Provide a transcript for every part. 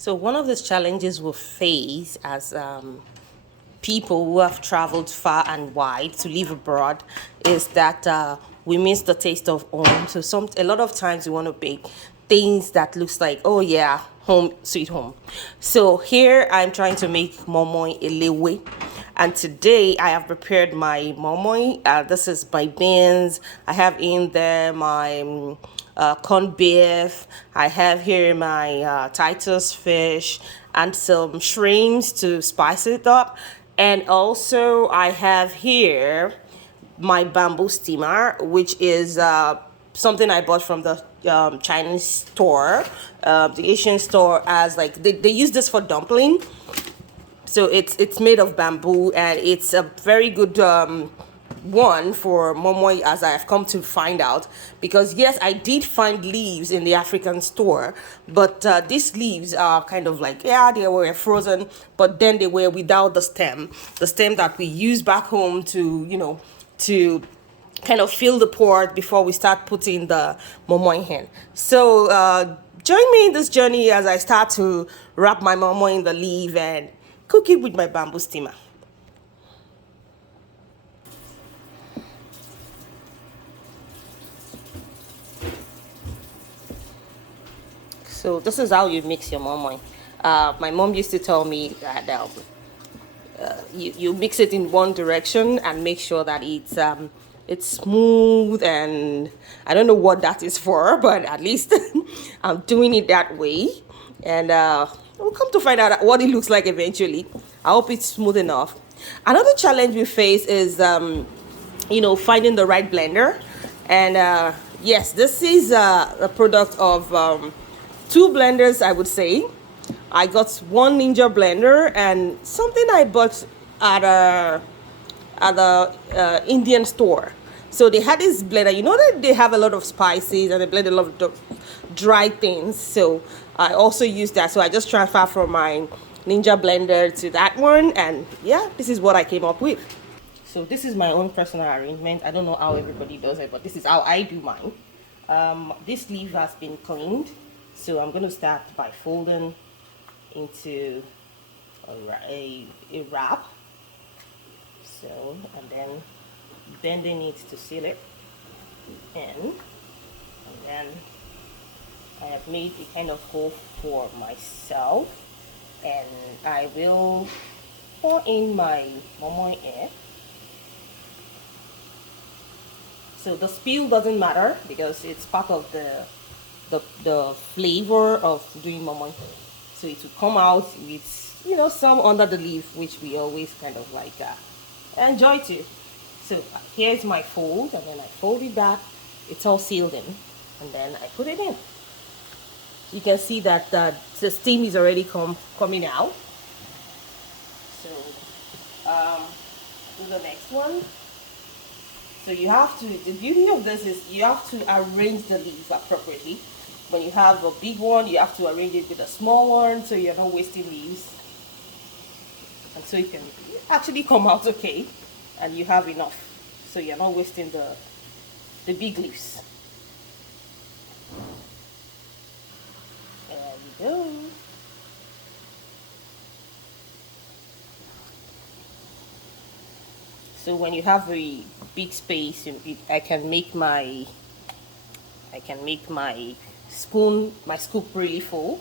So one of the challenges we face as people who have traveled far and wide to live abroad is that we miss the taste of home. So a lot of times we want to bake things that looks like, oh yeah, home sweet home. So here I'm trying to make moimoi elewe. And today I have prepared my moimoi. This is my beans. I have in there my corned beef. I have here my Titus fish and some shrimps to spice it up. And also I have here my bamboo steamer, which is something I bought from the Chinese store, the Asian store, as like they use this for dumpling. So it's made of bamboo, and it's a very good one for moimoi, as I have come to find out. Because yes, I did find leaves in the African store, but these leaves are kind of like, yeah, they were frozen, but then they were without the stem that we use back home to, you know, to kind of fill the pot before we start putting the moimoi in. So join me in this journey as I start to wrap my moimoi in the leaf and cook it with my bamboo steamer. So this is how you mix your moimoi. My mom used to tell me that you mix it in one direction and make sure that it's smooth, and I don't know what that is for, but at least I'm doing it that way, and we'll come to find out what it looks like eventually. I hope it's smooth enough. Another challenge we face is you know, finding the right blender. And yes, this is a product of two blenders, I would say. I got one Ninja blender and something I bought at a Indian store. So they had this blender. You know that they have a lot of spices and they blend a lot of dry things. So I also use that. So I just transfer from my Ninja blender to that one, and yeah, this is what I came up with. So this is my own personal arrangement. I don't know how everybody does it, but this is how I do mine. This leaf has been cleaned, so I'm going to start by folding into a wrap. So, and then bending it to seal it in, and then I have made a kind of hole for myself, and I will pour in my moimoi in. So the spill doesn't matter because it's part of the flavor of doing moimoi. So it will come out with, you know, some under the leaf, which we always kind of like enjoy too. So here's my fold, and then I fold it back. It's all sealed in, and then I put it in. You can see that the steam is already coming out. So do the next one. So you have to, the beauty of this is you have to arrange the leaves appropriately. When you have a big one, you have to arrange it with a small one, so you're not wasting leaves. And so it can actually come out okay, and you have enough. So you're not wasting the big leaves. There we go. So when you have a big space, I can make my scoop really full.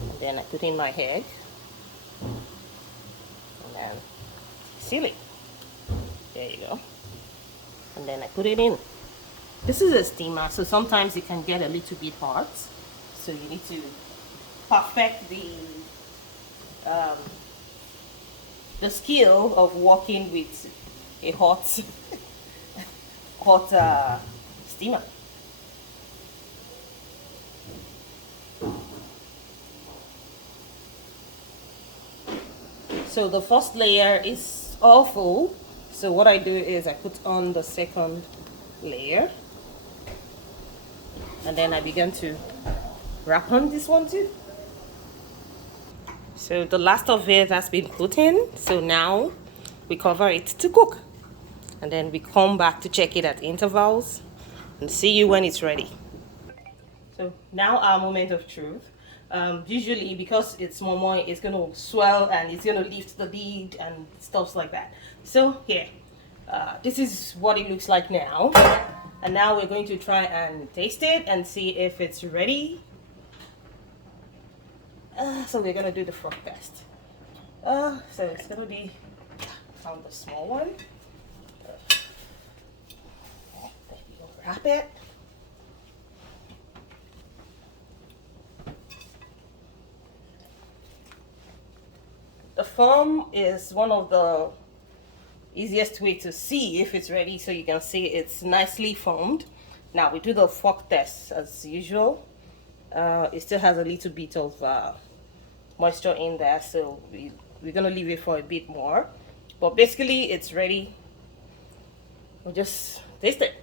And then I put in my egg, and then seal it. There you go. And then I put it in. This is a steamer, so sometimes it can get a little bit hot. So you need to perfect the skill of working with a hot steamer. So the first layer is all full. So what I do is I put on the second layer, and then I begin to wrap on this one too. So the last of it has been put in, so now we cover it to cook, and then we come back to check it at intervals and see you when it's ready. So now our moment of truth. Usually because it's moimoi, it's going to swell and it's going to lift the lid and stuff like that. So here, this is what it looks like now. And now we're going to try and taste it and see if it's ready. So we're going to do the frog test. So it's going to be, found the small one. There we go, wrap it. The foam is one of the easiest way to see if it's ready, so you can see it's nicely foamed. Now we do the fork test as usual. It still has a little bit of moisture in there, so we're gonna leave it for a bit more, but basically it's ready. We'll just taste it.